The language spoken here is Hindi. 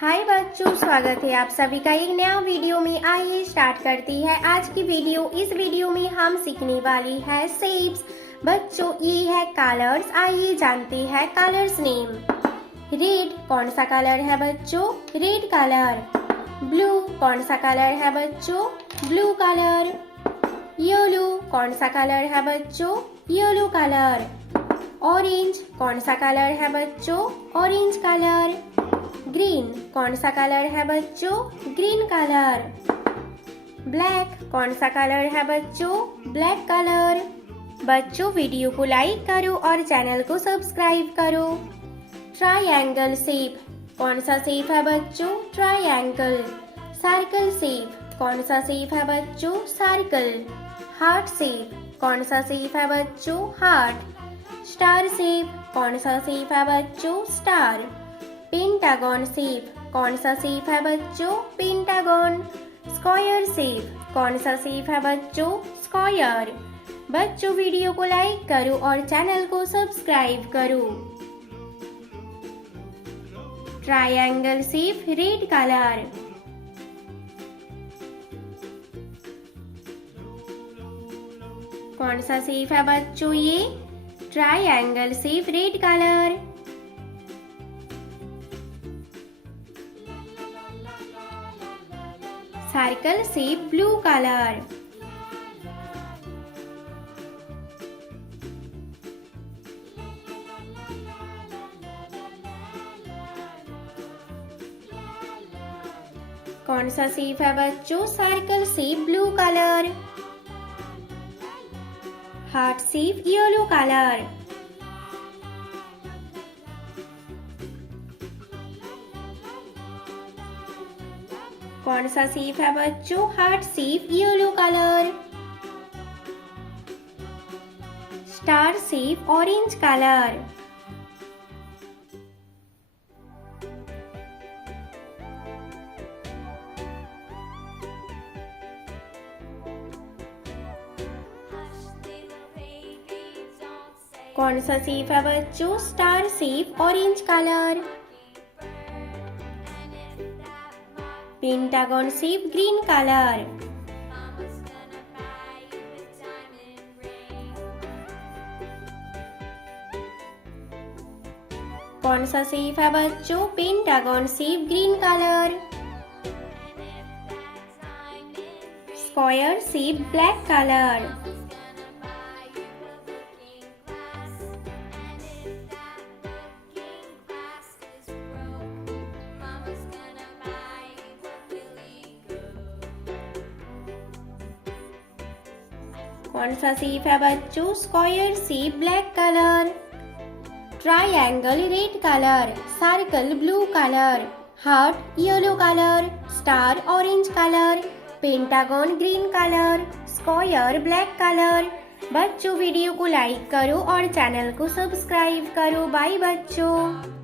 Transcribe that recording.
हाय बच्चों, स्वागत है आप सभी का एक नया वीडियो में। आइए स्टार्ट करते हैं आज की वीडियो। इस वीडियो में हम सीखने वाली है शेप्स। बच्चों ये है कलर्स। आइए जानते हैं कलर्स नेम। रेड कौन सा कलर है बच्चों? Red colour. ब्लू कौन सा कलर है बच्चों? Blue colour. येलो कौन सा कलर है बच्चों? Yellow colour. ऑरेंज कौन सा कलर है बच्चों? Orange colour. ग्रीन कौन सा कलर है बच्चों? Green colour. ब्लैक कौन सा कलर है बच्चों? Black colour. बच्चों वीडियो को लाइक करो और चैनल को सब्सक्राइब करो। ट्रायंगल शेप कौन सा शेप है बच्चों? ट्रायंगल। सर्कल शेप कौन सा शेप है बच्चों? सर्कल। हार्ट शेप कौन सा शेप है बच्चों? हार्ट। स्टार शेप कौन सा शेप है बच्चों? स्टार। पेंटागन शेप कौन सा शेप है बच्चों? पेंटागन। स्क्वायर शेप कौन सा शेप है बच्चों? स्क्वायर। बच्चों वीडियो को लाइक करो और चैनल को सब्सक्राइब करो। Triangle shape red colour. कौन सा शेप है बच्चों? ये triangle shape red colour. Circle shape blue colour. कौन सा शेप है बच्चों? Circle shape blue colour. Heart shape yellow colour. कौन सा शेप है बच्चों? Heart shape yellow colour. Star shape orange colour. कौन सा शेप है बच्चों? Star shape orange colour. Pentagon shape green colour. कौन सा शेप है बच्चों? Pentagon shape green colour. Square shape black colour. कौन सा शेप है बच्चों? Square shape black colour. Triangle red colour. Circle blue colour. Heart yellow colour. Star orange colour. Pentagon green colour. Square black colour. बच्चों वीडियो को लाइक करो और चैनल को सब्सक्राइब करो। बाय बच्चों।